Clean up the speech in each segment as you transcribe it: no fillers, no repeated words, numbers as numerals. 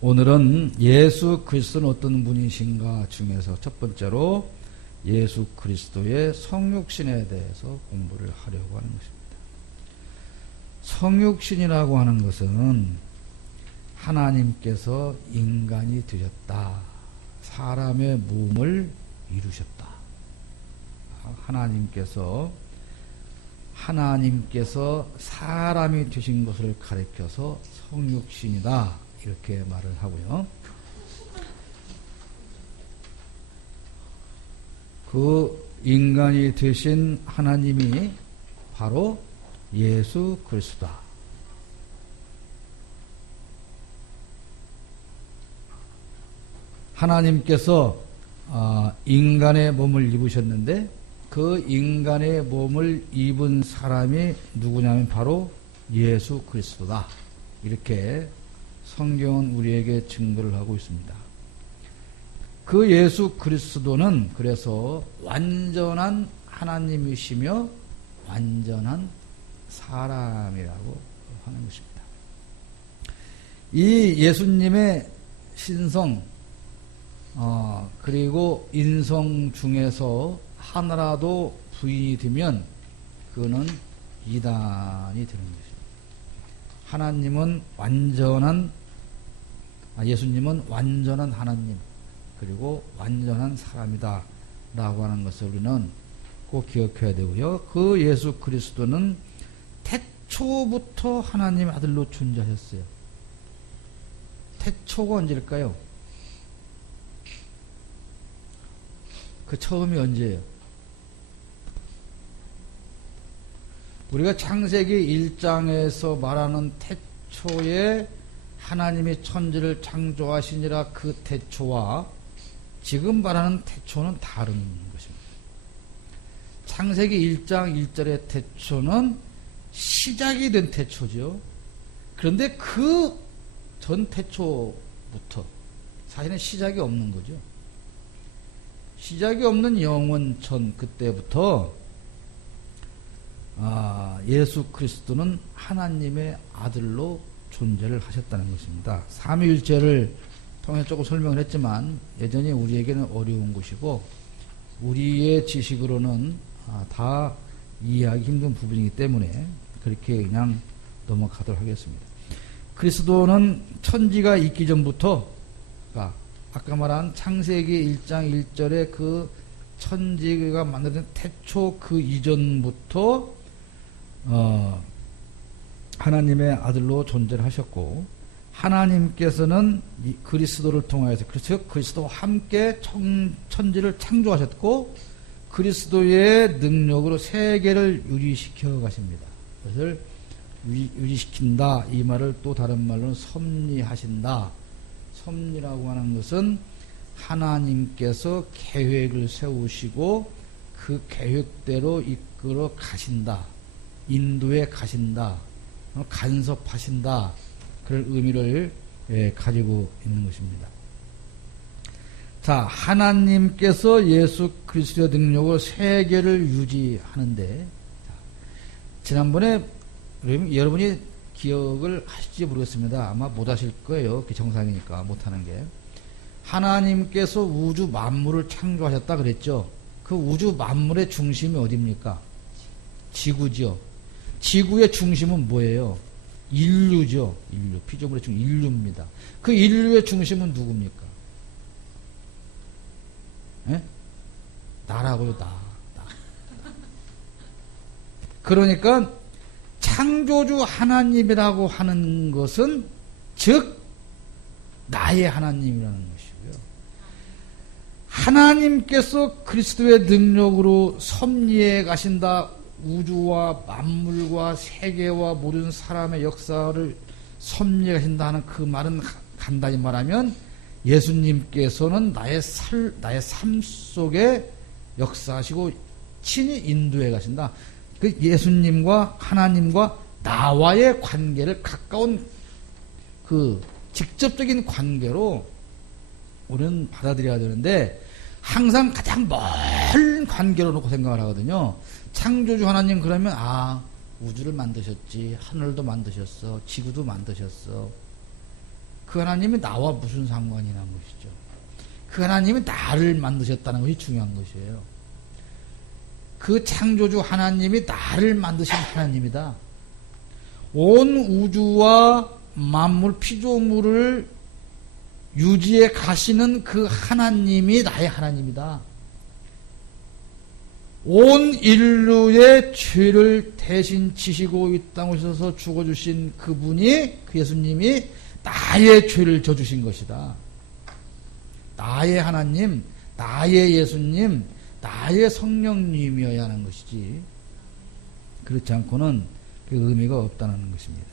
오늘은 예수 그리스도는 어떤 분이신가 중에서 첫 번째로 예수 그리스도의 성육신에 대해서 공부를 하려고 하는 것입니다. 성육신이라고 하는 것은 하나님께서 인간이 되셨다. 사람의 몸을 이루셨다. 하나님께서 사람이 되신 것을 가리켜서 성육신이다. 이렇게 말을 하고요. 그 인간이 되신 하나님이 바로 예수 그리스도다. 하나님께서 인간의 몸을 입으셨는데 그 인간의 몸을 입은 사람이 누구냐면 바로 예수 그리스도다. 이렇게 성경은 우리에게 증거를 하고 있습니다. 그 예수 그리스도는 그래서 완전한 하나님이시며 완전한 사람이라고 하는 것입니다. 이 예수님의 신성 그리고 인성 중에서 하나라도 부인이 되면 그거는 이단이 되는 것입니다. 하나님은 예수님은 완전한 하나님 그리고 완전한 사람이다 라고 하는 것을 우리는 꼭 기억해야 되고요. 그 예수 그리스도는 태초부터 하나님의 아들로 존재하셨어요. 태초가 언제일까요? 그 처음이 언제예요? 우리가 창세기 1장에서 말하는 태초에 하나님이 천지를 창조하시니라 그 태초와 지금 말하는 태초는 다른 것입니다. 창세기 1장 1절의 태초는 시작이 된 태초죠. 그런데 그 전 태초부터 사실은 시작이 없는 거죠. 시작이 없는 영원천 그때부터 예수 그리스도는 하나님의 아들로 존재를 하셨다는 것입니다. 삼위일체를 통해 조금 설명을 했지만 여전히 우리에게는 어려운 것이고 우리의 지식으로는 다 이해하기 힘든 부분이기 때문에 그렇게 그냥 넘어가도록 하겠습니다. 그리스도는 천지가 있기 전부터 아까 말한 창세기 1장 1절의 그 천지가 만들어진 태초 그 이전부터 하나님의 아들로 존재를 하셨고 하나님께서는 이 그리스도를 통하여서 그리스도와 함께 천지를 창조하셨고 그리스도의 능력으로 세계를 유리시켜 가십니다. 그것을 유리시킨다 이 말을 또 다른 말로는 섭리하신다. 섭리라고 하는 것은 하나님께서 계획을 세우시고 그 계획대로 이끌어 가신다. 인도에 가신다. 간섭하신다. 그런 의미를 가지고 있는 것입니다. 자, 하나님께서 예수 그리스도의 능력으로 세계를 유지하는데 지난번에 여러분이 기억을 하실지 모르겠습니다. 아마 못 하실 거예요. 그게 정상이니까 못하는 게. 하나님께서 우주 만물을 창조하셨다 그랬죠. 그 우주 만물의 중심이 어디입니까? 지구죠. 지구의 중심은 뭐예요? 인류죠. 인류. 피조물의 중심 인류입니다. 그 인류의 중심은 누굽니까? 예? 나라고요. 나. 그러니까 창조주 하나님이라고 하는 것은 즉 나의 하나님이라는 것이고요. 하나님께서 그리스도의 능력으로 섭리해 가신다. 우주와 만물과 세계와 모든 사람의 역사를 섭리해 가신다는 그 말은 간단히 말하면 예수님께서는 나의 삶 속에 역사하시고 친히 인도해 가신다. 그 예수님과 하나님과 나와의 관계를 가까운 그 직접적인 관계로 우리는 받아들여야 되는데 항상 가장 먼 관계로 놓고 생각을 하거든요. 창조주 하나님 그러면 우주를 만드셨지, 하늘도 만드셨어, 지구도 만드셨어. 그 하나님이 나와 무슨 상관이라는 것이죠. 그 하나님이 나를 만드셨다는 것이 중요한 것이에요. 그 창조주 하나님이 나를 만드신 하나님이다. 온 우주와 만물, 피조물을 유지해 가시는 그 하나님이 나의 하나님이다. 온 인류의 죄를 대신 지시고 이 땅에 오셔서 죽어주신 그분이, 그 예수님이 나의 죄를 져주신 것이다. 나의 하나님, 나의 예수님, 나의 성령님이어야 하는 것이지, 그렇지 않고는 그 의미가 없다는 것입니다.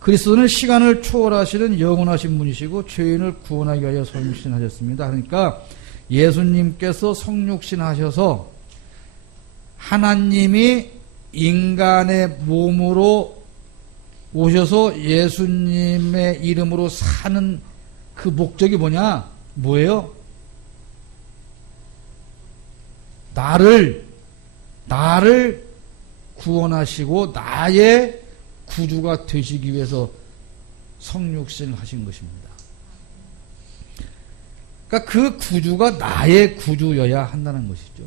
그리스도는 시간을 초월하시는 영원하신 분이시고 죄인을 구원하기 위하여 성육신하셨습니다. 그러니까 예수님께서 성육신하셔서 하나님이 인간의 몸으로 오셔서 예수님의 이름으로 사는 그 목적이 뭐예요? 나를 구원하시고 나의 구주가 되시기 위해서 성육신을 하신 것입니다. 그러니까 그 구주가 나의 구주여야 한다는 것이죠.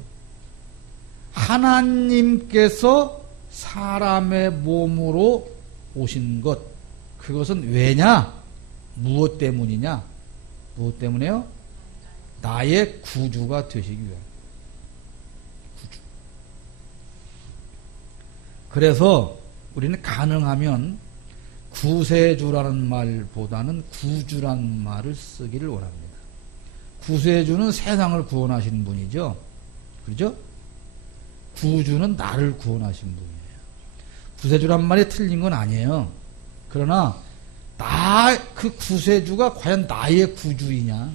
하나님께서 사람의 몸으로 오신 것, 그것은 왜냐? 무엇 때문이냐? 무엇 때문에요? 나의 구주가 되시기 위한 구주. 그래서 우리는 가능하면 구세주라는 말보다는 구주라는 말을 쓰기를 원합니다. 구세주는 세상을 구원하시는 분이죠. 그렇죠? 구주는 나를 구원하신 분이에요. 구세주란 말이 틀린 건 아니에요. 그러나 그 구세주가 과연 나의 구주이냐,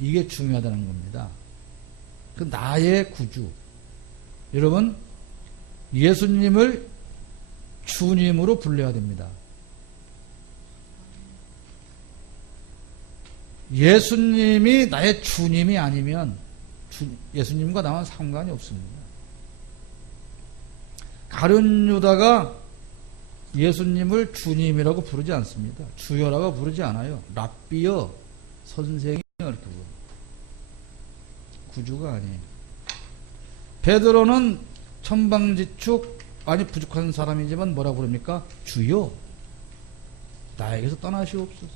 이게 중요하다는 겁니다. 그 나의 구주. 여러분, 예수님을 주님으로 불러야 됩니다. 예수님이 나의 주님이 아니면 예수님과 나와는 상관이 없습니다. 가룟 유다가 예수님을 주님이라고 부르지 않습니다. 주여라고 부르지 않아요. 랍비여, 선생이요, 이렇게 부릅니다. 구주가 아니에요. 베드로는 천방지축 많이 부족한 사람이지만 뭐라고 부릅니까? 주여, 나에게서 떠나시옵소서.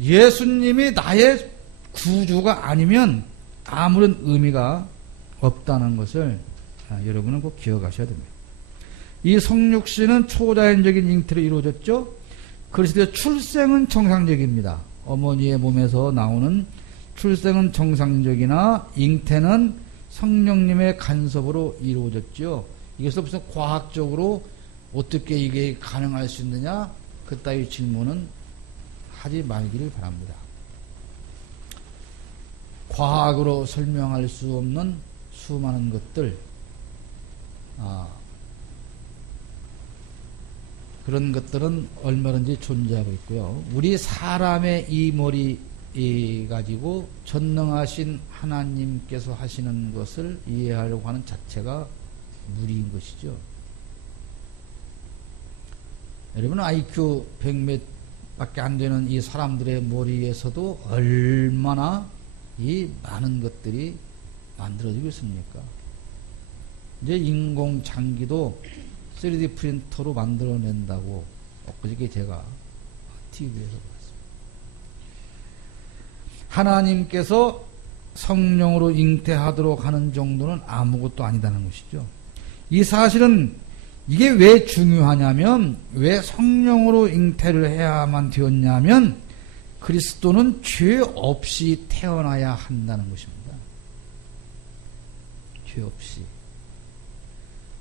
예수님이 나의 구주가 아니면 아무런 의미가 없다는 것을 여러분은 꼭 기억하셔야 됩니다. 이 성육신은 초자연적인 잉태로 이루어졌죠. 그리스도의 출생은 정상적입니다. 어머니의 몸에서 나오는 출생은 정상적이나 잉태는 성령님의 간섭으로 이루어졌죠. 이것을 무슨 과학적으로 어떻게 이게 가능할 수 있느냐, 그따위 질문은 하지 말기를 바랍니다. 과학으로 설명할 수 없는 수많은 것들, 그런 것들은 얼마든지 존재하고 있고요. 우리 사람의 이 머리 가지고 전능하신 하나님께서 하시는 것을 이해하려고 하는 자체가 무리인 것이죠. 여러분, IQ 100몇 밖에 안 되는 이 사람들의 머리에서도 얼마나 이 많은 것들이 만들어지고 있습니까? 이제 인공장기도 3D 프린터로 만들어낸다고 엊그저께 제가 TV에서 봤습니다. 하나님께서 성령으로 잉태하도록 하는 정도는 아무것도 아니다는 것이죠. 이 사실은 이게 왜 중요하냐면, 왜 성령으로 잉태를 해야만 되었냐면, 그리스도는 죄 없이 태어나야 한다는 것입니다. 죄 없이.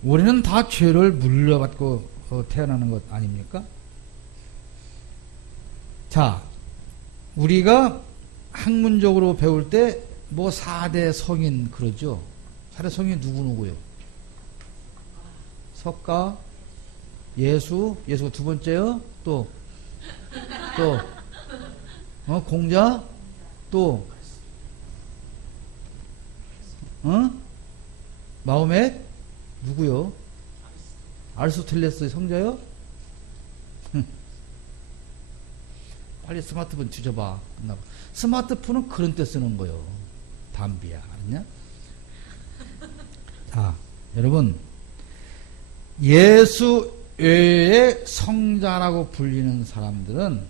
우리는 다 죄를 물려받고 태어나는 것 아닙니까? 자, 우리가 학문적으로 배울 때 뭐 4대 성인 그러죠. 4대 성인 누구누구요? 석가, 예수가 두 번째요. 또 공자, 또 마호멧, 누구요? 아리스토텔레스의 성자요? 빨리 스마트폰 뒤져봐. 끝나고. 스마트폰은 그런 때 쓰는 거요. 담비야. 알았냐? 자, 여러분. 예수 외에 성자라고 불리는 사람들은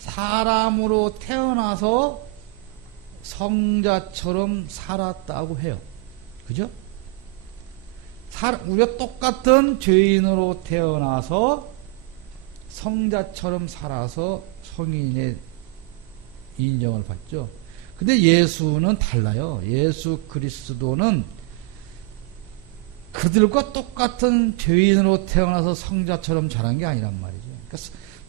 사람으로 태어나서 성자처럼 살았다고 해요. 그죠? 우리가 똑같은 죄인으로 태어나서 성자처럼 살아서 성인의 인정을 받죠. 근데 예수는 달라요. 예수 그리스도는 그들과 똑같은 죄인으로 태어나서 성자처럼 자란 게 아니란 말이죠. 그러니까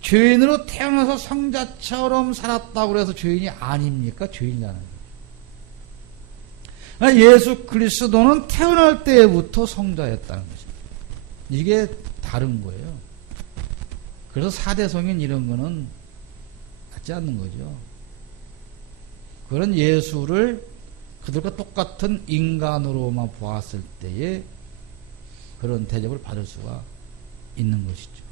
죄인으로 태어나서 성자처럼 살았다고 해서 죄인이 아닙니까? 죄인이라는 거예요. 예수 그리스도는 태어날 때부터 성자였다는 거죠. 이게 다른 거예요. 그래서 4대 성인 이런 거는 맞지 않는 거죠. 그런 예수를 그들과 똑같은 인간으로만 보았을 때에 그런 대접을 받을 수가 있는 것이죠.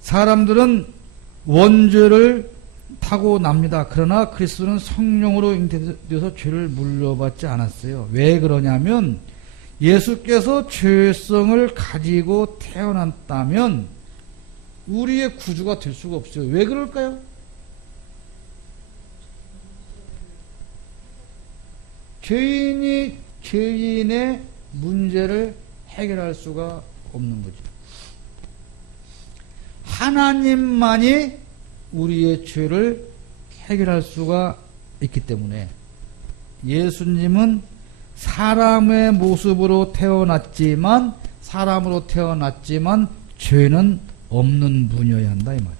사람들은 원죄를 타고납니다. 그러나 그리스도는 성령으로 잉태되어서 죄를 물려받지 않았어요. 왜 그러냐면 예수께서 죄성을 가지고 태어났다면 우리의 구주가 될 수가 없어요. 왜 그럴까요? 죄인의 문제를 해결할 수가 없는 거죠. 하나님만이 우리의 죄를 해결할 수가 있기 때문에 예수님은 사람의 모습으로 태어났지만 죄는 없는 분이어야 한다 이 말이에요.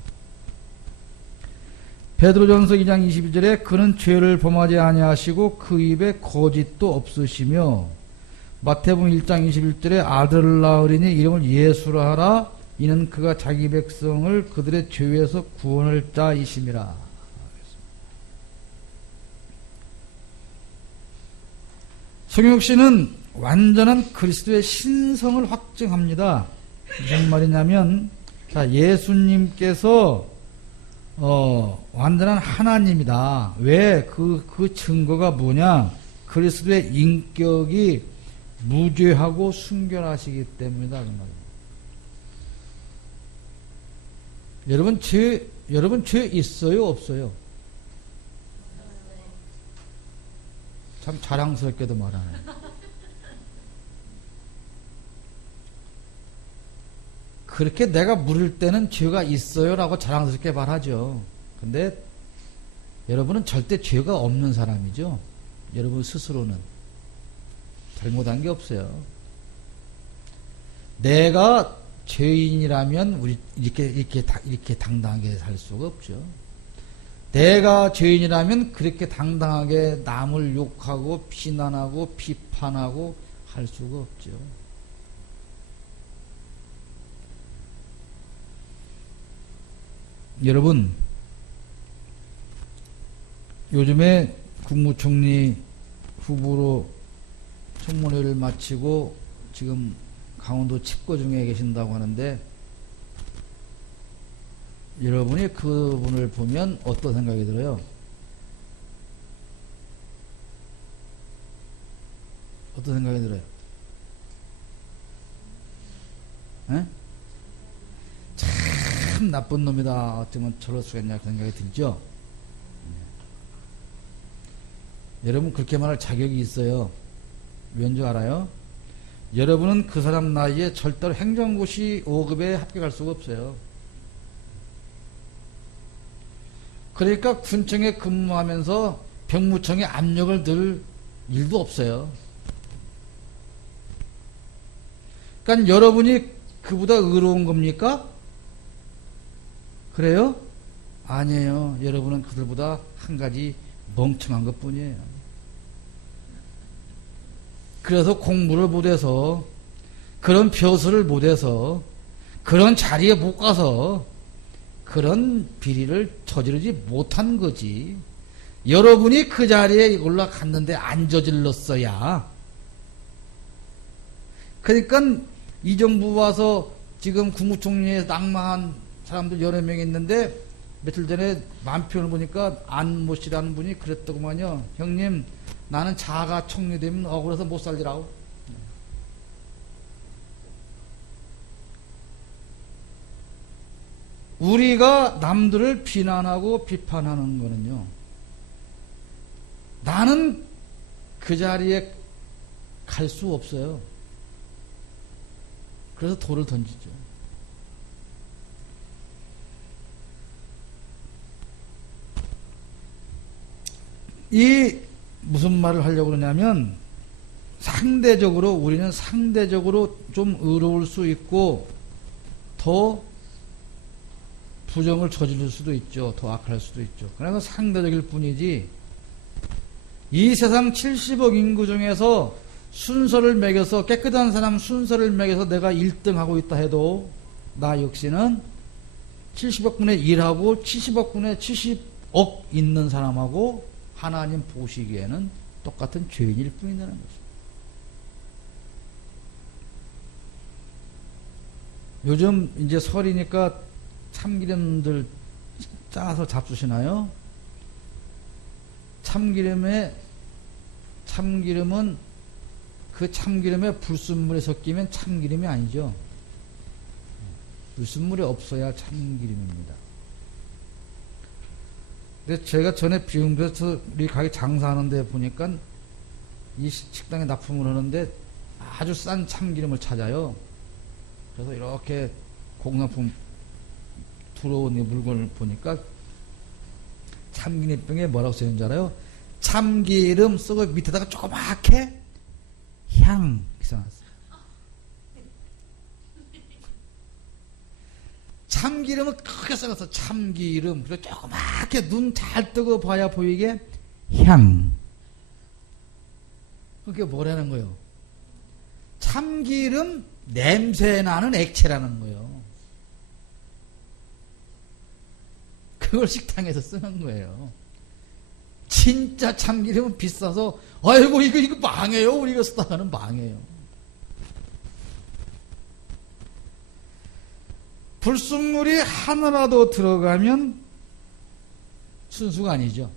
베드로전서 2장 22절에 그는 죄를 범하지 아니하시고 그 입에 거짓도 없으시며 마태복음 1장 21절에 아들을 낳으리니 이름을 예수라 하라 이는 그가 자기 백성을 그들의 죄에서 구원할 자이심이라. 성육신은 완전한 그리스도의 신성을 확증합니다. 무슨 말이냐면 자, 예수님께서 완전한 하나님이다. 왜? 그 증거가 뭐냐? 그리스도의 인격이 무죄하고 순결하시기 때문이다. 그 말이에요. 여러분 죄 있어요? 없어요? 참 자랑스럽게도 말하네. 그렇게 내가 물을 때는 죄가 있어요 라고 자랑스럽게 말하죠. 근데 여러분은 절대 죄가 없는 사람이죠. 여러분 스스로는 잘못한 게 없어요. 내가 죄인이라면 우리 이렇게 당당하게 살 수가 없죠. 내가 죄인이라면 그렇게 당당하게 남을 욕하고 비난하고 비판하고 할 수가 없죠. 여러분, 요즘에 국무총리 후보로 청문회를 마치고 지금 강원도 칩거 중에 계신다고 하는데 여러분이 그분을 보면 어떤 생각이 들어요? 어떤 생각이 들어요? 에? 참 나쁜 놈이다. 어쩌면 저럴 수가 있냐 그런 생각이 들죠? 여러분 그렇게 말할 자격이 있어요. 왠 줄 알아요? 여러분은 그 사람 나이에 절대로 행정고시 5급에 합격할 수가 없어요. 그러니까 군청에 근무하면서 병무청에 압력을 들 일도 없어요. 그러니까 여러분이 그보다 의로운 겁니까? 그래요? 아니에요. 여러분은 그들보다 한 가지 멍청한 것 뿐이에요. 그래서 공부를 못해서 그런 벼슬을 못해서 그런 자리에 못 가서 그런 비리를 저지르지 못한 거지. 여러분이 그 자리에 올라갔는데 안 저질렀어야. 그러니까 이 정부 와서 지금 국무총리에 낙마한 사람들 여러 명 있는데 며칠 전에 만편을 보니까 안모 씨라는 분이 그랬더구만요. 형님, 나는 자가 총리 되면 억울해서 못 살리라고. 우리가 남들을 비난하고 비판하는 거는요, 나는 그 자리에 갈 수 없어요. 그래서 돌을 던지죠. 이 무슨 말을 하려고 그러냐면, 상대적으로 우리는 상대적으로 좀 의로울 수 있고 더 부정을 저지를 수도 있죠. 더 악할 수도 있죠. 그래서 상대적일 뿐이지, 이 세상 70억 인구 중에서 순서를 매겨서, 깨끗한 사람 순서를 매겨서 내가 1등하고 있다 해도 나 역시는 70억 분의 1하고 70억 분의 70억 있는 사람하고 하나님 보시기에는 똑같은 죄인일 뿐이라는 것입니다. 요즘 이제 설이니까 참기름들 짜서 잡수시나요? 참기름은 그 참기름에 불순물이 섞이면 참기름이 아니죠. 불순물이 없어야 참기름입니다. 근데 제가 전에 비용도에서 우리 가게 장사하는데 보니까 이 식당에 납품을 하는데 아주 싼 참기름을 찾아요. 그래서 이렇게 공납품 들어온 물건을 보니까 참기름병에 뭐라고 써있는지 알아요? 참기름 쓰고 밑에다가 조그맣게 향 써놨어요. 참기름은 크게 써놨어. 참기름. 그리고 조그맣게 눈 잘 뜨고 봐야 보이게 향. 그게 뭐라는 거예요? 참기름 냄새 나는 액체라는 거예요. 그걸 식당에서 쓰는 거예요. 진짜 참기름은 비싸서, 아이고, 이거 망해요. 우리가 쓰다가는 망해요. 불순물이 하나라도 들어가면 순수가 아니죠.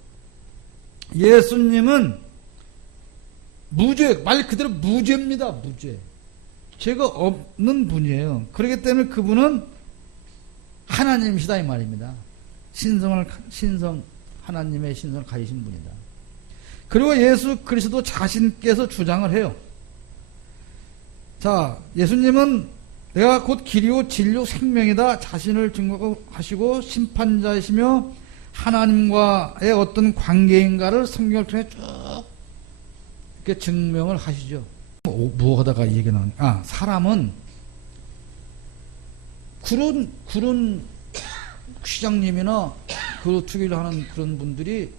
예수님은 무죄, 말 그대로 무죄입니다. 무죄. 죄가 없는 분이에요. 그렇기 때문에 그분은 하나님이시다 이 말입니다. 하나님의 신성을 가지신 분이다. 그리고 예수 그리스도 자신께서 주장을 해요. 자, 예수님은 내가 곧 길이요 진리요 생명이다 자신을 증거하시고 심판자이시며 하나님과의 어떤 관계인가를 성경을 통해 쭉 이렇게 증명을 하시죠. 뭐 하다가 이 얘기가 나오니, 사람은 그런 시장님이나 그 투기를 하는 그런 분들이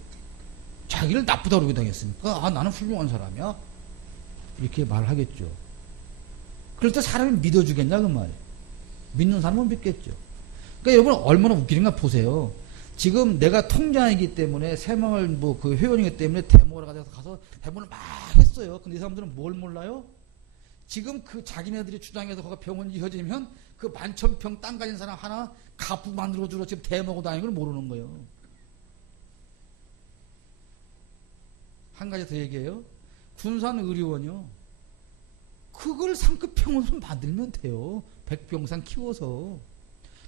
자기를 나쁘다고 그러게 당했으니까 나는 훌륭한 사람이야 이렇게 말하겠죠. 그럴 때 사람이 믿어주겠냐 그 말이에요. 믿는 사람은 믿겠죠. 그러니까 여러분 얼마나 웃기는가 보세요. 지금 내가 통장이기 때문에 새마을 그 회원이기 때문에 데모를 가서 데모를 막 했어요. 근데 이 사람들은 뭘 몰라요? 지금 그 자기네들이 주장해서 거기 병원이 이어지면 그 만천평 땅 가진 사람 하나 가부 만들어주러 지금 대먹고 다니는 걸 모르는 거예요. 한 가지 더 얘기해요. 군산의료원이요. 그걸 상급 병원으로 만들면 돼요. 백병상 키워서.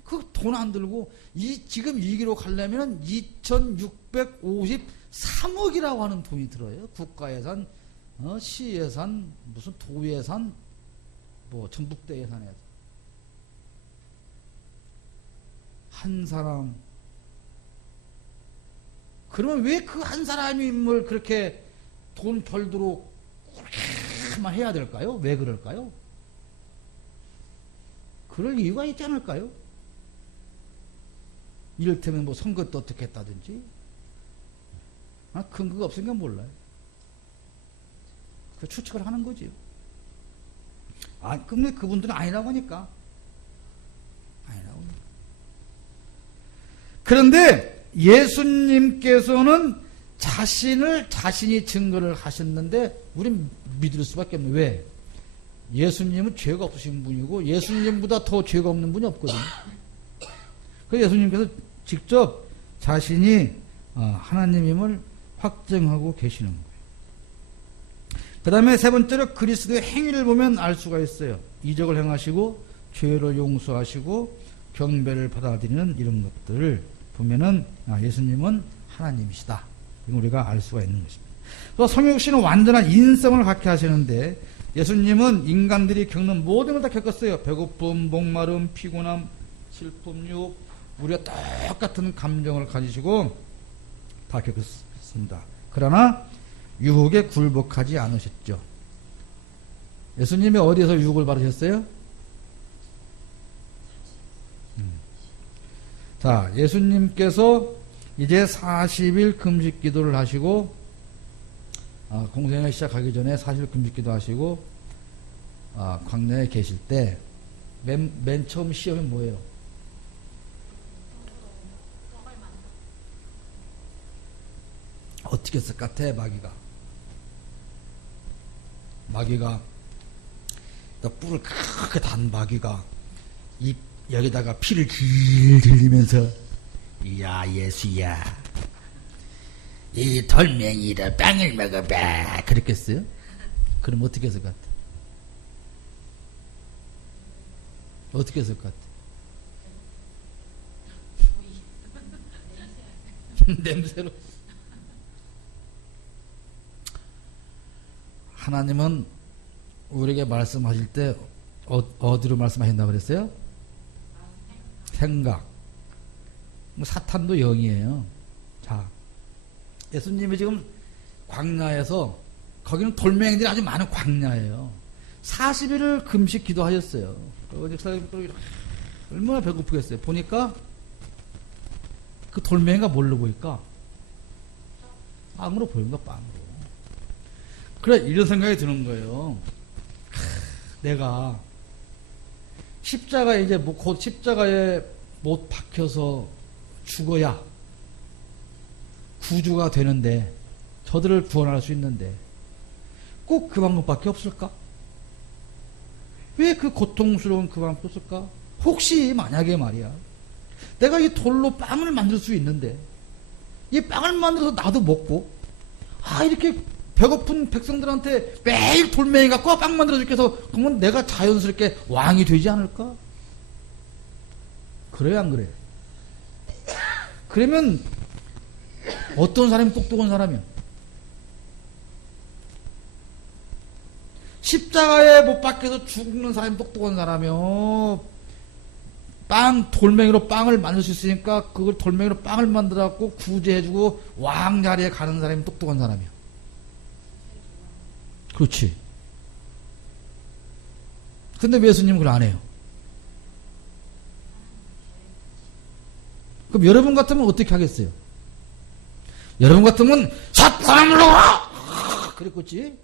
그 돈 안 들고 지금 이 기로 가려면 2,653억이라고 하는 돈이 들어요. 국가 예산, 시 예산, 무슨 도 예산, 전북대 예산에서. 한 사람. 그러면 왜 그 한 사람이 뭘 그렇게 돈 벌도록 그렇게만 해야 될까요? 왜 그럴까요? 그럴 이유가 있지 않을까요? 이를테면 선거 때 어떻게 했다든지. 근거가 없으니까 몰라요. 그 추측을 하는 거지요. 근데 그분들은 아니라고 하니까. 아니라고 하니까. 그런데 예수님께서는 자신이 증거를 하셨는데 우린 믿을 수밖에 없는. 왜? 예수님은 죄가 없으신 분이고 예수님보다 더 죄가 없는 분이 없거든요. 그래서 예수님께서 직접 자신이 하나님임을 확증하고 계시는 거예요. 그 다음에 세 번째로 그리스도의 행위를 보면 알 수가 있어요. 이적을 행하시고 죄를 용서하시고 경배를 받아들이는 이런 것들을 보면은 예수님은 하나님이시다. 이걸 우리가 알 수가 있는 것입니다. 또 성육 씨는 완전한 인성을 갖게 하시는데 예수님은 인간들이 겪는 모든 걸 다 겪었어요. 배고픔, 목마름, 피곤함, 슬픔, 유혹, 우리가 똑같은 감정을 가지시고 다 겪었습니다. 그러나 유혹에 굴복하지 않으셨죠. 예수님이 어디에서 유혹을 받으셨어요? 자, 예수님께서 이제 40일 금식 기도를 하시고 공생을 시작하기 전에 40일 금식 기도 하시고 광야에 계실 때 맨 처음 시험이 뭐예요? 어떻게 했을 것 같아? 마귀가 뿔을 크게 단 마귀가 입 여기다가 피를 길길 흘리면서 야 예수야 이 돌멩이로 빵을 먹어봐 그랬겠어요? 그럼 어떻게 했을 것 같아? 어떻게 했을 것 같아? 냄새로. 하나님은 우리에게 말씀하실 때 어디로 말씀하신다고 그랬어요? 생각. 사탄도 영이에요. 자, 예수님이 지금 광야에서 거기는 돌멩이들이 아주 많은 광야예요. 40일을 금식 기도하셨어요. 얼마나 배고프겠어요. 보니까 그 돌멩이가 뭘로 보일까? 빵으로 보이는 거, 빵으로. 그래, 이런 생각이 드는 거예요. 내가 십자가에 이제 곧 십자가에 못 박혀서 죽어야 구주가 되는데, 저들을 구원할 수 있는데, 꼭 그 방법밖에 없을까? 왜 그 고통스러운 그 방법이 없을까? 혹시 만약에 말이야, 내가 이 돌로 빵을 만들 수 있는데, 이 빵을 만들어서 나도 먹고, 이렇게 배고픈 백성들한테 매일 돌멩이 갖고 빵 만들어 줄게 해서, 그러면 내가 자연스럽게 왕이 되지 않을까? 그래요, 안 그래? 그러면 어떤 사람이 똑똑한 사람이야? 십자가에 못 박혀서 죽는 사람이 똑똑한 사람이요. 돌멩이로 빵을 만들 수 있으니까 그걸 돌멩이로 빵을 만들어갖고 구제해주고 왕 자리에 가는 사람이 똑똑한 사람이야. 그렇지. 근데 예수님은 그걸 안 해요. 그럼 여러분 같으면 어떻게 하겠어요? 여러분 같으면 사탄아 물러가라! 그랬겠지?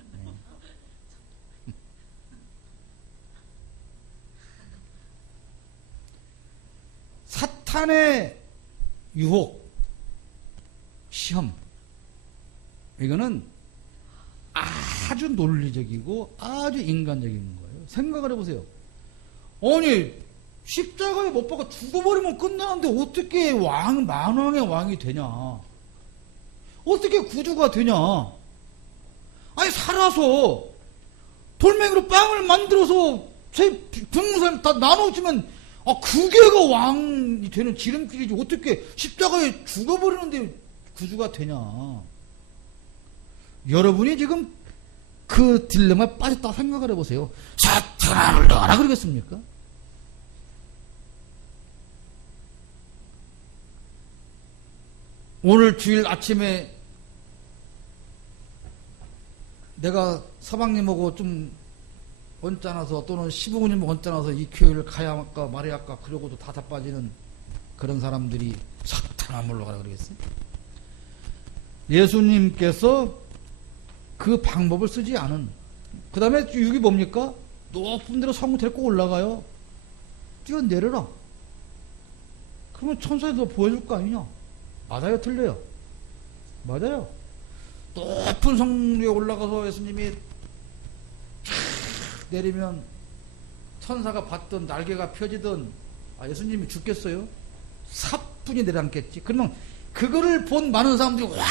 사탄의 유혹, 시험, 이거는 아주 논리적이고 아주 인간적인 거예요. 생각을 해보세요. 아니, 십자가에 못 박아 죽어버리면 끝나는데 어떻게 만왕의 왕이 되냐? 어떻게 구주가 되냐? 아니, 살아서 돌멩이로 빵을 만들어서 죽는 사람 다 나눠주면 그게가 왕이 되는 지름길이지. 어떻게 십자가에 죽어버리는데 구주가 되냐? 여러분이 지금 그 딜레마에 빠졌다고 생각을 해보세요. 사탄아 물러가라 그러겠습니까? 오늘 주일 아침에 내가 서방님하고 좀 언짢아서 또는 시부모님 언짢아서 이 교회를 가야 할까 말아야 할까 그러고도 다 자빠지는 그런 사람들이 사탄아 물러가라 그러겠어요? 예수님께서 그 방법을 쓰지 않은, 그 다음에 여기 뭡니까? 높은 데로 성을 데리고 올라가요. 뛰어내려라. 그러면 천사에 너 보여줄 거 아니냐? 맞아요, 틀려요? 맞아요. 높은 성 위에 올라가서 예수님이 내리면 천사가 받던 날개가 펴지던 예수님이 죽겠어요? 사뿐히 내려앉겠지. 그러면 그거를 본 많은 사람들이 와,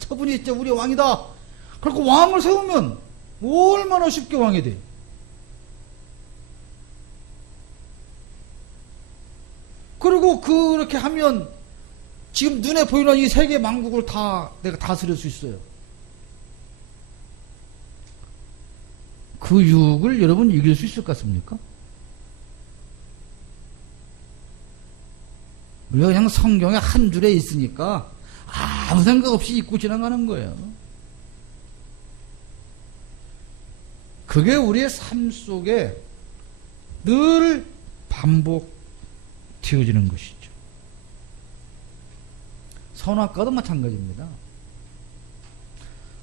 저분이 진짜 우리 왕이다. 그리고 왕을 세우면 얼마나 쉽게 왕이 돼. 그리고 그렇게 하면 지금 눈에 보이는 이 세계 만국을 다 내가 다스릴 수 있어요. 그 유혹을 여러분 이길 수 있을 것 같습니까? 우리가 그냥 성경에 한 줄에 있으니까 아무 생각 없이 읽고 지나가는 거예요. 그게 우리의 삶 속에 늘 반복되어지는 것이죠. 선악과도 마찬가지입니다.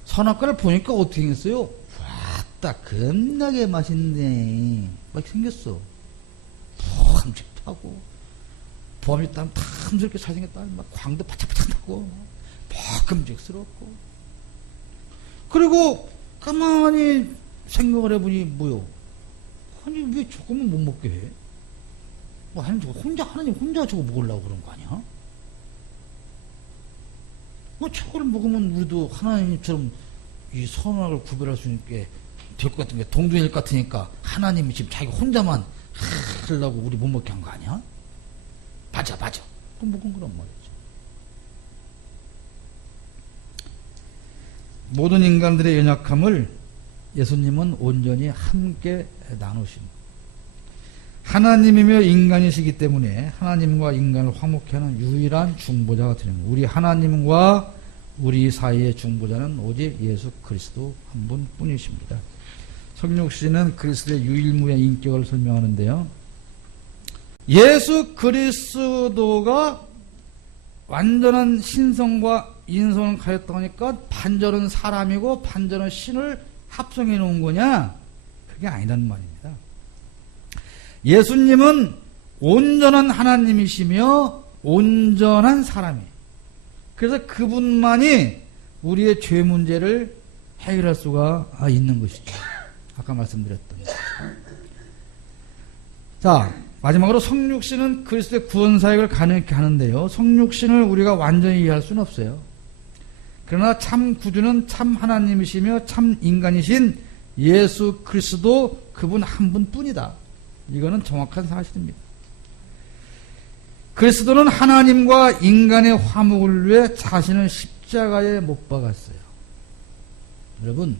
선악과를 보니까 어떻게 생겼어요? 왔다 겁나게 맛있네 막 생겼어. 탐직하고 보암이 땀 탐스럽게 잘생겼다. 막 광도 바짝바짝 나고 먹음직스럽고. 그리고 가만히 생각을 해보니 뭐요? 아니 왜 조금은 못 먹게 해? 하나님 저거 하나님 혼자 저거 먹으려고 그런 거 아니야? 저걸 먹으면 우리도 하나님처럼 이 선악을 구별할 수 있게 될 것 같은 게 동등일 것 같으니까 하나님이 지금 자기 혼자만 하려고 우리 못 먹게 한 거 아니야? 맞아. 그럼 먹은 거란 말이죠. 모든 인간들의 연약함을 예수님은 온전히 함께 나누십니다. 하나님이며 인간이시기 때문에 하나님과 인간을 화목케 하는 유일한 중보자가 되는 거예요. 우리 하나님과 우리 사이의 중보자는 오직 예수 그리스도 한 분뿐이십니다. 성육신은 그리스도의 유일무이한 인격을 설명하는데요. 예수 그리스도가 완전한 신성과 인성을 가졌다 하니까 반절은 사람이고 반절은 신을 합성해 놓은 거냐? 그게 아니라는 말입니다. 예수님은 온전한 하나님이시며 온전한 사람이에요. 그래서 그분만이 우리의 죄 문제를 해결할 수가 있는 것이죠. 아까 말씀드렸던. 자, 마지막으로 성육신은 그리스도의 구원 사역을 가능하게 하는데요. 성육신을 우리가 완전히 이해할 수는 없어요. 그러나 참 구주는 참 하나님이시며 참 인간이신 예수 그리스도 그분 한 분뿐이다. 이거는 정확한 사실입니다. 그리스도는 하나님과 인간의 화목을 위해 자신을 십자가에 못 박았어요. 여러분,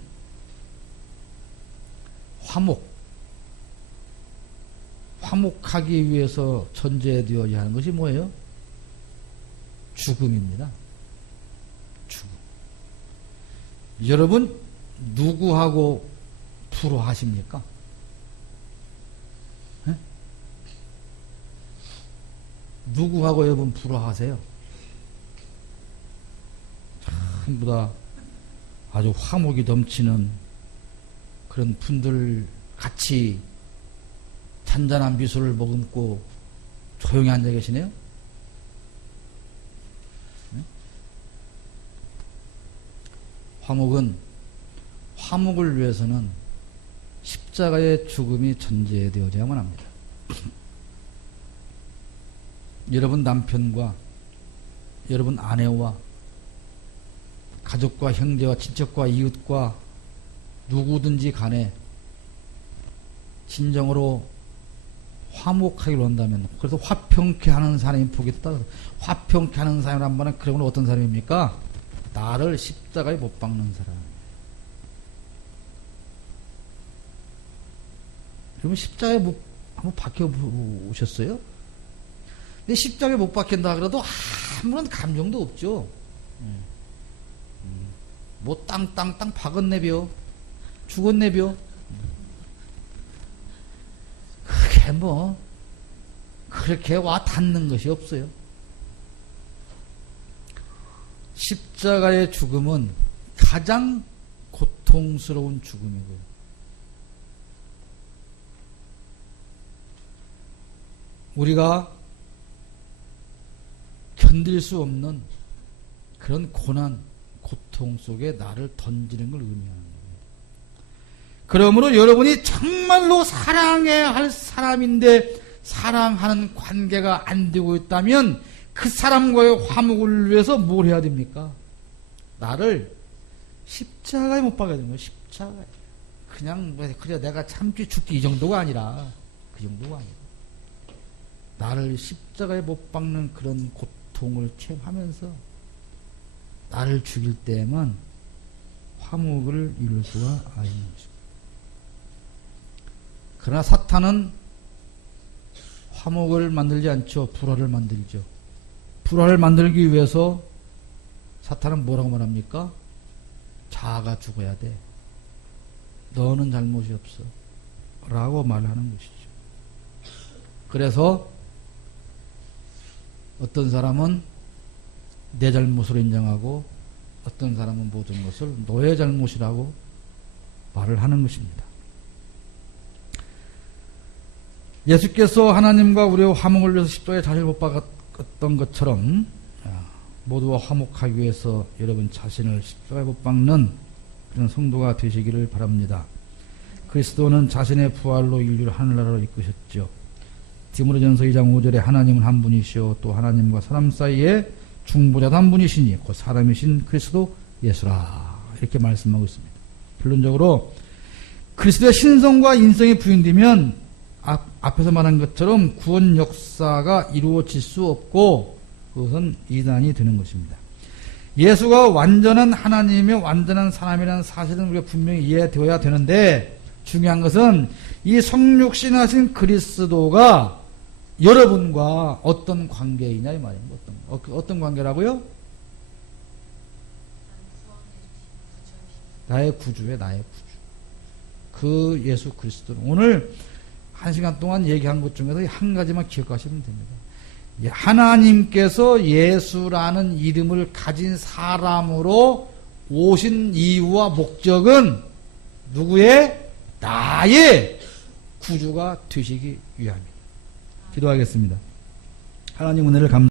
화목하기 위해서 전제되어야 하는 것이 뭐예요? 죽음입니다. 죽음. 여러분, 누구하고 불화하십니까? 네? 누구하고 여러분 불화하세요? 전부 다 아주 화목이 넘치는 그런 분들 같이 잔잔한 미소를 머금고 조용히 앉아 계시네요. 네? 화목을 위해서는 십자가의 죽음이 전제되어야만 합니다. 여러분 남편과 여러분 아내와 가족과 형제와 친척과 이웃과 누구든지 간에 진정으로 화목하기로 한다면, 그래서 화평케 하는 사람이 보겠다. 화평케 하는 사람이란 말은 그러면 어떤 사람입니까? 나를 십자가에 못 박는 사람. 그러면 십자가에 한번 박혀 보셨어요? 근데 십자가에 못 박힌다 그래도 아무런 감정도 없죠. 뭐 땅땅땅 박았네벼, 죽었네벼. 그게 뭐 그렇게 와 닿는 것이 없어요. 십자가의 죽음은 가장 고통스러운 죽음이고요. 우리가 견딜 수 없는 그런 고난, 고통 속에 나를 던지는 걸 의미하는 겁니다. 그러므로 여러분이 정말로 사랑해야 할 사람인데 사랑하는 관계가 안 되고 있다면 그 사람과의 화목을 위해서 뭘 해야 됩니까? 나를 십자가에 못 박아야 되는 거예요. 십자가에. 그냥 내가 참기 죽기 이 정도가 아니라 그 정도가 아니라 나를 십자가에 못 박는 그런 고통을 체험하면서 나를 죽일 때에만 화목을 이룰 수가 있는 것입니다. 그러나 사탄은 화목을 만들지 않죠. 불화를 만들죠. 불화를 만들기 위해서 사탄은 뭐라고 말합니까? 자아가 죽어야 돼. 너는 잘못이 없어. 라고 말하는 것이죠. 그래서 어떤 사람은 내 잘못으로 인정하고 어떤 사람은 모든 것을 너의 잘못이라고 말을 하는 것입니다. 예수께서 하나님과 우리의 화목을 위해서 십자가에 자신을 못 박았던 것처럼 모두와 화목하기 위해서 여러분 자신을 십자가에 못 박는 그런 성도가 되시기를 바랍니다. 그리스도는 자신의 부활로 인류를 하늘나라로 이끄셨죠. 디모데전서 2장 5절에 하나님은 한 분이시오 또 하나님과 사람 사이에 중보자도 한 분이시니 곧 사람이신 그리스도 예수라 이렇게 말씀하고 있습니다. 결론적으로 그리스도의 신성과 인성이 부인되면 앞에서 말한 것처럼 구원 역사가 이루어질 수 없고 그것은 이단이 되는 것입니다. 예수가 완전한 하나님이며 완전한 사람이라는 사실은 우리가 분명히 이해되어야 되는데 중요한 것은 이 성육신하신 그리스도가 여러분과 어떤 관계이냐 이 말입니다. 어떤 관계라고요? 나의 구주에 나의 구주. 그 예수 그리스도는 오늘 한 시간 동안 얘기한 것 중에서 한 가지만 기억하시면 됩니다. 하나님께서 예수라는 이름을 가진 사람으로 오신 이유와 목적은 누구의? 나의 구주가 되시기 위함입니다. 기도하겠습니다. 하나님 은혜를 감사합니다.